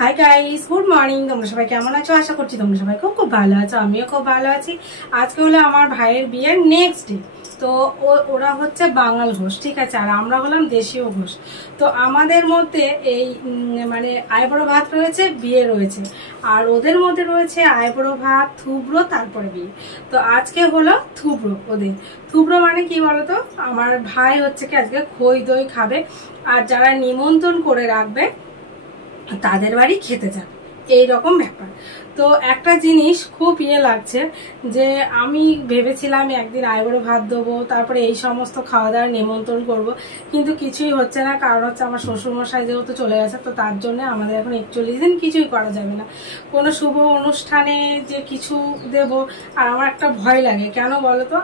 Hi guys, good morning. তোমরা সবাই কেমন আছো? আশা করছি তোমরা সবাই খুব খুব ভালো আছো। আমিও খুব ভালো আছি। আজকে হলো আমার ভাইয়ের বিয়ের নেক্সট ডে। তো ওরা হচ্ছে বাঙাল ঘোষ, ঠিক আছে, আর আমরা হলাম দেশীয় ঘোষ। তো আমাদের মধ্যে এই মানে আইবুড়ো ভাত রয়েছে, বিয়ে রয়েছে, আর ওদের মধ্যে রয়েছে আইবুড়ো ভাত, থুবড়ো, তারপরে বিয়ে। তো আজকে হলো থুবড়ো। ওদের থুবড়ো মানে কি বলতো, আমার ভাই হচ্ছে কি আজকে খই দই খাবে, আর যারা নিমন্ত্রণ করে রাখবে তাদের বাড়ি খেতে যাবে, এইরকম ব্যাপার। তো একটা জিনিস খুব লাগছে যে আমি ভেবেছিলাম একদিন আইবুড়ো ভাত দেবো, তারপরে এই সমস্ত খাওয়া দাওয়ার নিমন্ত্রণ করব, কিন্তু কিছুই হচ্ছে না। কারণ হচ্ছে আমার শ্বশুরমশাই যেহেতু চলে গেছে, তো তার জন্য আমাদের এখন 41 দিন কিছুই করা যাবে না। কোনো শুভ অনুষ্ঠানে যে কিছু দেব, আর আমার একটা ভয় লাগে, কেন বলো তো,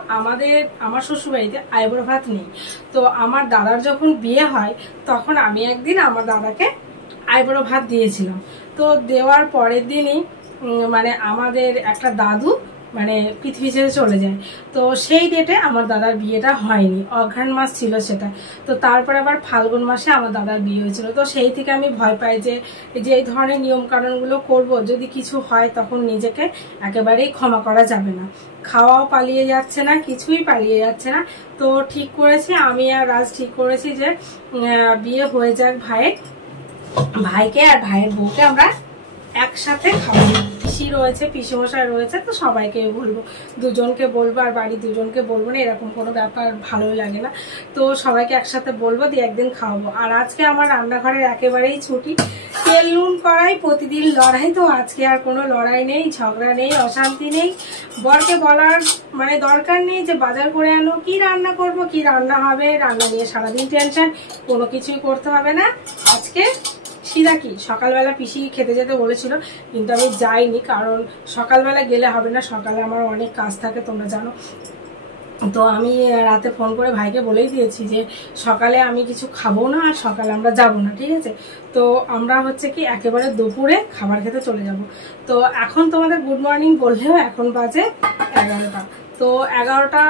আমার শ্বশুরবাড়িতে আইবুড়ো ভাত নেই। তো আমার দাদার যখন বিয়ে হয়, তখন আমি একদিন আমার দাদাকে আইবুড়ো ভাত দিয়েছিলাম। তো দেওয়ার পরের দিনই মানে আমাদের একটা দাদু মানে পৃথিবী ছেড়ে চলে যায়। তো সেই ডেটে আমার দাদার বিয়েটা হয়নি, অঘ্রাণ মাস ছিল সেটা। তো তারপরে আবার ফাল্গুন মাসে আমার দাদার বিয়ে হয়েছিল। তো সেই থেকে আমি ভয় পাই যে এই ধরনের নিয়ম কানুনগুলো করবো, যদি কিছু হয় তখন নিজেকে একেবারেই ক্ষমা করা যাবে না। খাওয়াও পালিয়ে যাচ্ছে না, কিছুই পালিয়ে যাচ্ছে না। তো ঠিক করেছি, আমি আর রাজ ঠিক করেছি যে বিয়ে হয়ে যাক ভাইকে আর ভাইয়ের বউকে আমরা একসাথে খাওয়াবো। পিসি রয়েছে, পিসিমশাই রয়েছে, তো সবাইকে বলবো, দুজনকে বলবো আর বাড়ি দুজনকে বলবো না, এরকম কোনো ব্যাপার ভালোই লাগে না। তো সবাইকে একসাথে বলবো, দিয়ে একদিন খাওয়াবো। আর আজকে আমার রান্নাঘরের একেবারেই ছুটি, তেল নুন কড়াই প্রতিদিন লড়াই। তো আজকে আর কোনো লড়াই নেই, ঝগড়া নেই, অশান্তি নেই। বরকে বলার মানে দরকার নেই যে বাজার করে আনো, কি রান্না করব, কি রান্না হবে, রান্না নিয়ে সারাদিন টেনশন, কোনো কিছুই করতে হবে না। আজকে সিধা কি সকালবেলা পিসি খেতে যেতে বলেছিল, কিন্তু আমি যাইনি, কারণ সকালবেলা গেলে হবে না, সকালে আমার অনেক কাজ থাকে তোমরা জানো। তো আমি রাতে ফোন করে ভাইকে বলেই দিয়েছি যে সকালে আমি কিছু খাবো না, আর সকালে আমরা যাব না, ঠিক আছে। তো আমরা হচ্ছে কি একেবারে দুপুরে খাবার খেতে চলে যাব। তো এখন তোমাদের গুড মর্নিং বললেও এখন বাজে 11টা। তো 11টা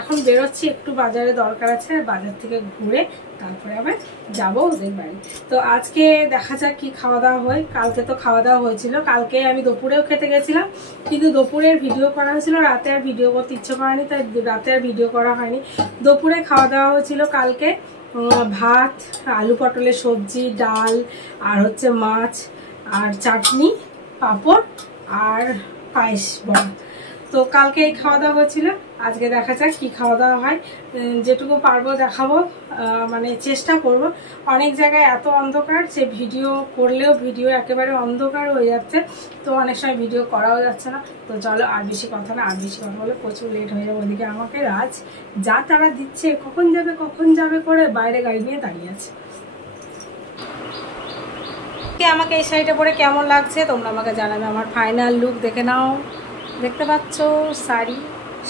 এখন বেরোচ্ছি, একটু বাজারে দরকার আছে, বাজার থেকে ঘুরে তারপরে আবার যাবো ওদের বাড়ি। তো আজকে দেখা যাক কি খাওয়া দাওয়া হয়। কালকে তো খাওয়া দাওয়া হয়েছিল, কালকে আমি দুপুরেও খেতে গেছিলাম, কিন্তু দুপুরের ভিডিও করা হয়েছিল, রাতে আর ভিডিও করতে ইচ্ছে করেনি, তাই রাতে আর ভিডিও করা হয়নি। দুপুরে খাওয়া দাওয়া হয়েছিল কালকে ভাত, আলু পটলের সবজি, ডাল, আর হচ্ছে মাছ, আর চাটনি, পাঁপড়, আর পায়েস বড়া। তো কালকে এই খাওয়া দাওয়া হয়েছিল। আজকে দেখা যাক কি খাওয়া দাওয়া হয়, যেটুকু পারবো দেখাবো, মানে চেষ্টা করব। অনেক জায়গায় এত অন্ধকার যে ভিডিও করলেও ভিডিও একেবারে অন্ধকার হয়ে যাচ্ছে, তো অনেক সময় ভিডিও করাও যাচ্ছে না। তো চলো আর বেশি কথা না, আর বেশি কথা বলে প্রচুর লেট হয়ে যাবে। ওদিকে আমাকে রাজ যা তারা দিচ্ছে, কখন যাবে করে বাইরে গাড়ি নিয়ে দাঁড়িয়ে আছে। আমাকে এই শাড়িটা পরে কেমন লাগছে তোমরা আমাকে জানাবে। আমার ফাইনাল লুক দেখে নাও, দেখতে পাচ্ছ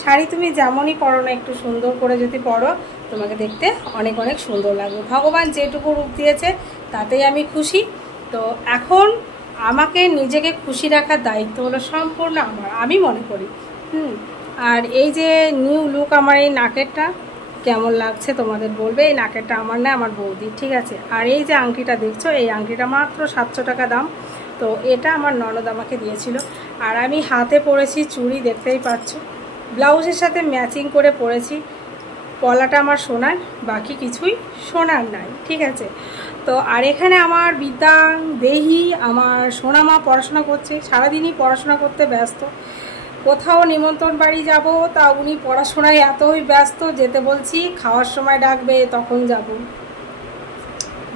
শাড়ি তুমি যেমনই পরো না, একটু সুন্দর করে যদি পরো, তোমাকে দেখতে অনেক অনেক সুন্দর লাগবে। ভগবান যেটুকু রূপ দিয়েছে তাতেই আমি খুশি। তো এখন আমাকে নিজেকে খুশি রাখার দায়িত্ব হলো সম্পূর্ণ আমার, আমি মনে করি। আর এই যে নিউ লুক, আমার এই নাকেরটা কেমন লাগছে তোমাদের বলবে। এই নাকেরটা আমার না, আমার বৌদি, ঠিক আছে। আর এই যে আংটিটা দেখছো, এই আংটিটা মাত্র 700 টাকা দাম। তো এটা আমার ননদ আমাকে দিয়েছিল। আর আমি হাতে পরেছি চুড়ি, দেখতেই পাচ্ছ, ব্লাউজের সাথে ম্যাচিং করে পরেছি। পলাটা আমার সোনার, বাকি কিছুই সোনার নাই, ঠিক আছে। তো আর এখানে আমার বিদ্যা দেহি, আমার সোনামা পড়াশোনা করছে, সারাদিনই পড়াশোনা করতে ব্যস্ত। কোথাও নিমন্ত্রণ বাড়ি যাব, তা উনি পড়াশোনায় এতই ব্যস্ত, যেতে বলছি খাওয়ার সময় ডাকবে তখন যাব।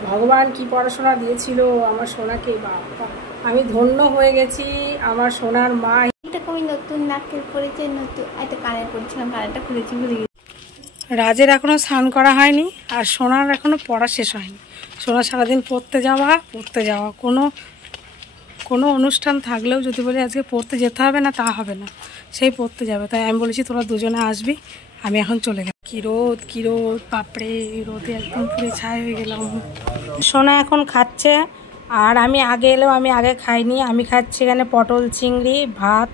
ভগবান কি পড়াশোনা দিয়েছিল আমার সোনাকে, বাবা আমি ধন্য হয়ে গেছি আমার সোনার মা। আমি নতুন নাকের পরেছি, নতুন একটা কানের পরেছিলাম, কানেরটা খুলেছি ভুলে গেছি। রাজের এখনো স্নান করা হয়নি, আর সোনার এখনো পড়া শেষ হয়নি। সোনা সারাদিন পড়তে যাওয়া কোনো অনুষ্ঠান থাকলেও যদি বলি আজকে পড়তে যেতে হবে না, তা হবে না, সেই পড়তে যাবে। তাই আমি বলেছি তোরা দুজনে আসবি, আমি এখন চলে গেলাম। কি রোদ বাপরে, রোদে একদম পুরো ছাই হয়ে গেলাম। সোনা এখন খাচ্ছে, আর আমি আগে এলেও আমি আগে খাইনি। আমি খাচ্ছি এখানে পটল চিংড়ি, ভাত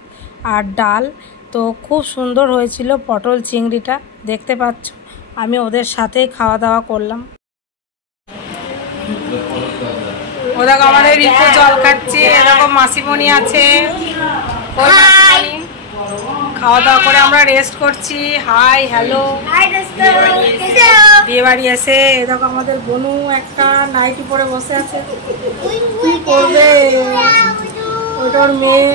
আর ডাল। তো খুব সুন্দর হয়েছিল পটল চিংড়িটা, দেখতে পাচ্ছ। আমি ওদের সাথেই খাওয়া দাওয়া করলাম। ওরা আমাদের রিপো জল খাচ্ছে। মাসিমণি আছে, খাওয়া দাওয়া করে আমরা রেস্ট করছি। হাই হ্যালো, বিয়ে বাড়ি এসে এরকম আমাদের বনু একটা নাইটি পরে বসে আছে, কি করবে ওটার মেয়ে।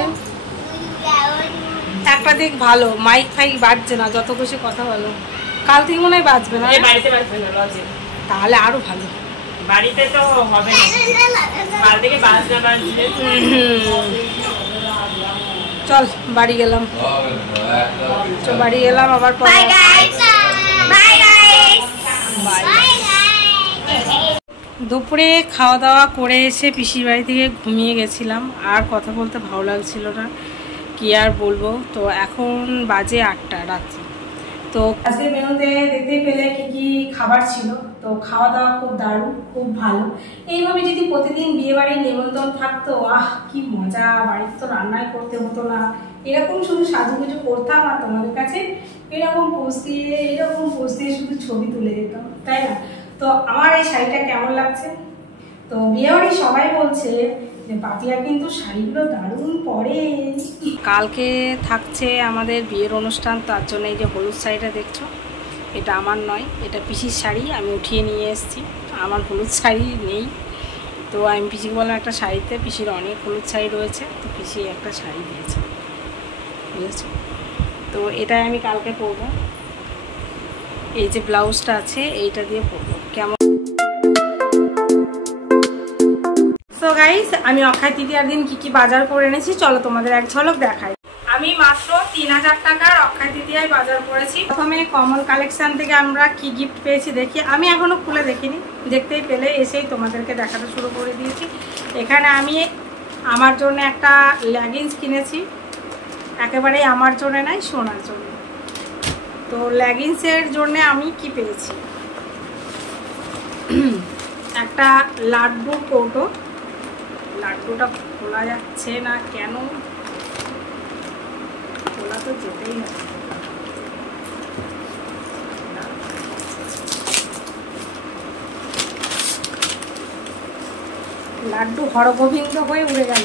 একটা দিক ভালো, মাইক ফাইক বাজছে না, যত খুশি কথা বলো। কাল থেকে মনে হয় বাজবে না, বাড়িতে বাজবে না, তাহলে আরো ভালো। বাড়িতে তো হবে না, কাল থেকে বাজনা বাজবে। চল বাড়ি গেলাম, বাড়ি গেলাম আবার পরে। দুপুরে খাওয়া দাওয়া করে এসে পিসির বাড়ি থেকে ঘুমিয়ে গেছিলাম, আর কথা বলতে ভালো লাগছিল না, কি আর বলবো। তো এখন বাজে 8টা রাত্রি। তো আজকে মেনুতে দেখতে পেলে কি কি খাবার ছিল। তো খাওয়া দাওয়া খুব দারুণ, খুব ভালো। এইভাবে যদি প্রতিদিন বিয়ে বাড়ির নিমন্ত্রণ থাকতো, কি মজা, বাড়িতে তো রান্নাই করতে হতো না, এরকম শুধু সাজুগুজু করতাম আর তোমাদের কাছে এরকম পোস্ট দিয়ে শুধু ছবি তুলে দিতাম, তাই না? তো আমার এই শাড়িটা কেমন লাগছে? তো বিয়ে বাড়ি সবাই বলছে যে পাপিয়া কিন্তু শাড়িগুলো দারুণ পরে। কালকে থাকছে আমাদের বিয়ের অনুষ্ঠান, তার জন্য এই যে হলুদ শাড়িটা দেখছো, এটা আমার নয়, এটা পিসির শাড়ি, আমি উঠিয়ে নিয়ে এসেছি। আমার হলুদ শাড়ি নেই, তো আমি পিসিকে বললাম একটা শাড়িতে, পিসির অনেক হলুদ শাড়ি রয়েছে, তো পিসি একটা শাড়ি দিয়েছে, বুঝেছো? তো এটাই আমি কালকে পরবো। এই যে ব্লাউজটা আছে এইটা দিয়ে পরবো, কেমন? তো গাইস, আমি অক্ষয় তৃতীয়ার দিন কি কি বাজার করে এনেছি চলো তোমাদের এক ঝলক দেখাই। আমি মাত্র 3000 টাকার অক্ষয় তৃতীয়ায় বাজার করেছি। প্রথমে কমল কালেকশন থেকে আমরা কি গিফট পেয়েছি দেখি, আমি এখনো খুলে দেখিনি, দেখতেই পেলে এসেই তোমাদেরকে দেখাতে শুরু করে দিয়েছি। এখানে আমি আমার জন্য একটা লেগিংস কিনেছি, একেবারেই আমার জন্য নাই, সোনার জন্য। তো লেগিংসের জন্য আমি কি পেয়েছি, একটা লাড্ডুর কৌটো, লাড্ডুটা খোলা যাচ্ছে না কেন, খোলা তো যেতেই হবে। লাড্ডু হরগোবিন্দ হয়ে উড়ে গেল।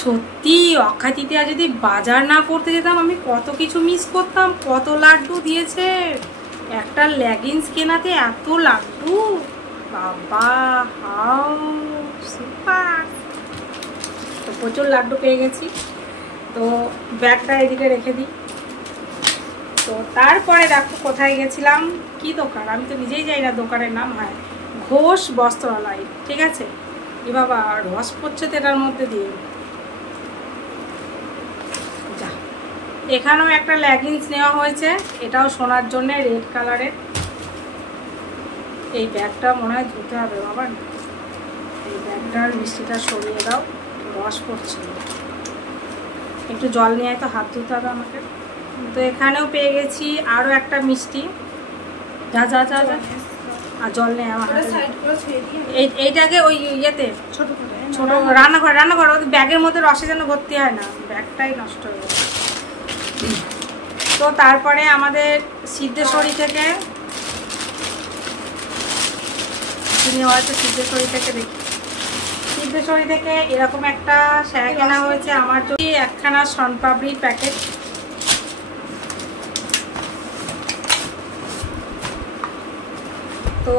সত্যি অক্ষয় তৃতীয়া যদি বাজার না করতে যেতাম আমি কত কিছু মিস করতাম। কত লাড্ডু দিয়েছে, একটা লেগিংস কেনাতে এত লাড্ডু, বাবা হাউ সুপার। তো প্রচুর লাড্ডু পেয়ে গেছি। তো ব্যাগটা এদিকে রেখে দিই। তো তারপরে দেখো কোথায় গেছিলাম, কি দোকান আমি তো নিজেই যাই না দোকানের নাম, হয় ঘোষ বস্ত্রালয়, ঠিক আছে। এ বাবা রস পড়ছে তো এটার মধ্যে দিয়ে। যা, এখানেও একটা লেগিংস নেওয়া হয়েছে, এটাও সোনার জন্য, রেড কালারের। এই ব্যাগটা মনে হয় ধুতে হবে বাবা, এই ব্যাগটার মিষ্টিটা সরিয়ে দাও, রস পড়ছে, একটু জল নিয়ে তো হাত ধুতে হবে আমাকে। তো এখানেও পেয়ে গেছি আরও একটা মিষ্টি, যা যা যা যা, আর জল নেই আমার হাতে। এইটাকে ওই ইয়েতে ছোট রান্নাঘর ওদের ব্যাগের মধ্যে রসে যেন ভর্তি হয় না, ব্যাগটাই নষ্ট হয়ে যাবে। তো তারপরে আমাদের সিদ্ধেশ্বরী থেকে সিদ্ধেশ্বরী থেকে দেখি, সিদ্ধেশ্বরী থেকে এরকম একটা শাড়ি কেনা হয়েছে আমার জন্য, একখানা শনপাপড়ি প্যাকেট। তো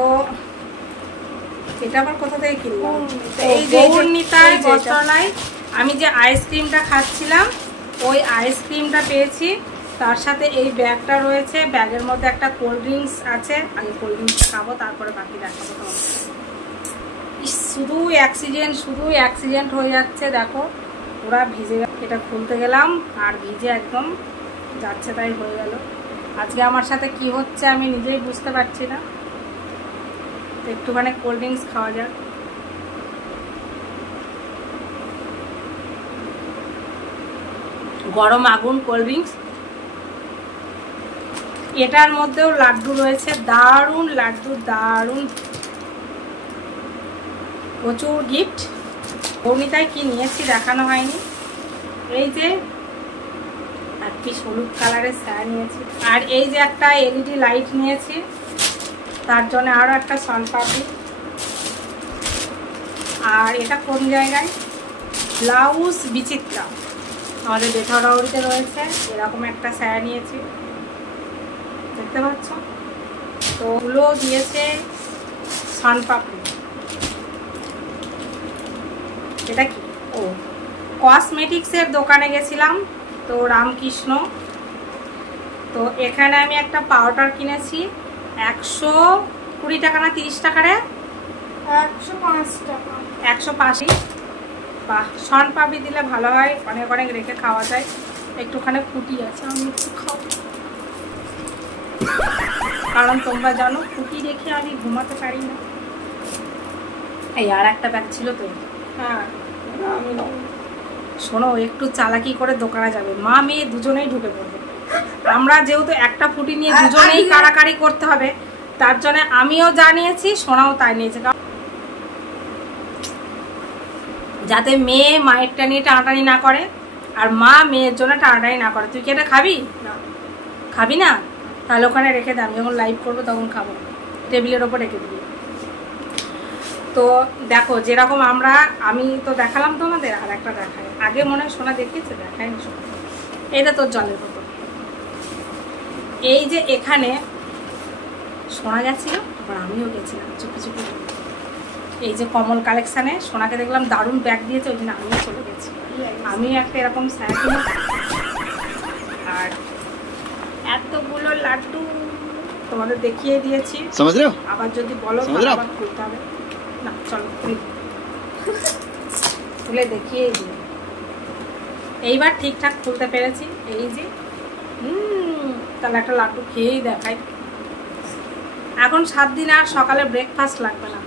এটা আবার কোথা থেকে কিনলাম, এই গৌরনীতার বস্ত্রালয়। আমি যে আইসক্রিমটা খাচ্ছিলাম ওই আইসক্রিমটা পেয়েছি, তার সাথে এই ব্যাগটা রয়েছে, ব্যাগের মধ্যে একটা কোল্ড ড্রিঙ্কস আছে, আমি কোল্ড ড্রিঙ্কসটা খাবো তারপরে বাকি দেখাবো তোমাকে। শুধু অ্যাক্সিডেন্ট হয়ে যাচ্ছে, দেখো পুরা ভিজে গেল। এটা খুলতে গেলাম আর ভিজে একদম যাচ্ছে তাই হয়ে গেল। আজকে আমার সাথে কি হচ্ছে আমি নিজেই বুঝতে পারছি না। একটুখানি কোল্ড ড্রিঙ্কস খাওয়া যাক। গরম আগুন কোল্ড ড্রিঙ্কস। এটার মধ্যেও লাড্ডু রয়েছে, দারুণ লাড্ডু, দারুণ, প্রচুর গিফট। বর্ণিতায় কি নিয়েছি দেখানো হয়নি, এই যে এক পিস হলুদ কালারের শাড়ি নিয়েছি, আর এই যে একটা এলইডি লাইট নিয়েছি, তার জন্য আরও একটা শনপাপড়ি, আর এটা কোন জায়গায়, ব্লাউজ বিচিত্রা আমাদের বেথরাউড়িতে রয়েছে। এরকম একটা স্যার নিয়েছি, দেখতে পাচ্ছ। তো ওগুলো দিয়েছে সানপাপড়ি। এটা কি, ও কসমেটিক্সের দোকানে গেছিলাম তো রামকৃষ্ণ। তো এখানে আমি একটা পাউডার কিনেছি 120 টাকা না 30 টাকা রে, 105 টাকা। 105। বাহ, শনপাপড়ি দিলে ভালো হয়, অনেক অনেক রেখে খাওয়া যায়। একটুখানি ফুটি আছে, আমি একটু খাবো, কারণ তোমরা জানো ফুটি রেখে আমি ঘুমাতে পারি না। এই আর একটা ব্যাগ ছিল তো, হ্যাঁ আমি শোনো, একটু চালাকি করে দোকানে যাবে, মা মেয়ে দুজনেই ঢুকে পড়বে। আমরা যেহেতু একটা ফুটি নিয়ে দুজনেই কাড়াকাড়ি করতে হবে, তার জন্য আমিও জানিয়েছি, সোনাও তাই নিয়েছে, যাতে মেয়ে মায়েরটা নিয়ে টানাটানি না করে আর মা মেয়ের জন্য টানাটানি না করে। তুই কি এটা খাবি না? খাবি না? তাহলে ওখানে রেখে দে, আমি যখন লাইভ করবো তখন খাবো, টেবিলের ওপর রেখে দিবি। তো দেখো যেরকম আমি তো দেখালাম তোমাদের, আর একটা দেখায় আগে মনে হয় সোনা দেখিয়েছে, দেখায়নি সোনা। এটা তোর জলের বোতল। এই যে এখানে সোনা গেছিল, আবার আমিও গেছিলাম চুপি চুপি। এই যে কমল কালেকশানে সোনাকে দেখলাম দারুণ ব্যাগ দিয়েছে, ওই জন্য আমিও চলে গেছি। আমিও একটা এরকম স্যার কিনে, আর এতগুলো লাড্ডু তোমাদের দেখিয়ে দিয়েছি। আবার যদি বলো আবার খুলতে হবে না, চলো খুলে দেখিয়ে দিই। এইবার ঠিকঠাক খুলতে পেরেছি। এই যে তাহলে একটা লাড্ডু খেয়েই দেখাই। এখন 7 দিন আর সকালে ব্রেকফাস্ট লাগবে না।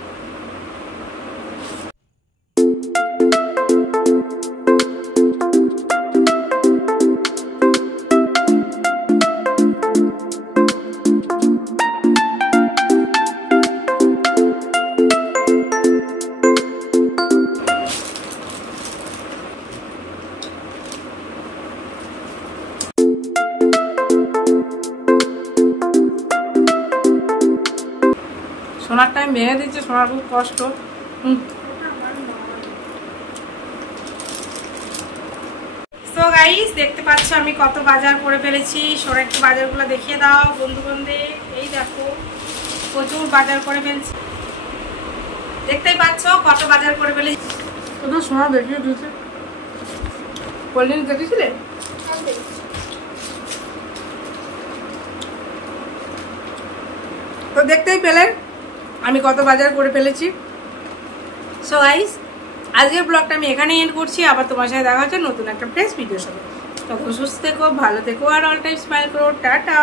সোনার টাইম ভেঙে দিচ্ছে, সোনার খুব কষ্ট। সো গাইস, দেখতে পাচ্ছ আমি কত বাজার করে ফেলেছি। সোনা একটু বাজারগুলো দেখিয়ে দাও বন্ধু বন্ধে। এই দেখো প্রচুর বাজার করে ফেলছি, দেখতেই পাচ্ছ কত বাজার করে ফেলেছি। শুধু সোনা দেখিয়ে দিয়েছে। কোল্ড ড্রিঙ্কস দেখেছিলে? তো দেখতেই পেলেন আমি কত বাজার করে ফেলেছি। সো গাইস, আজকের ব্লগটা আমি এখানেই এন্ড করছি। আবার তোমার সাথে দেখা হচ্ছে নতুন একটা ফ্রেশ ভিডিওর সাথে। তত সুস্থ থেকো, ভালো থেকো, আর অল টাইম স্মাইল করো। টাটা।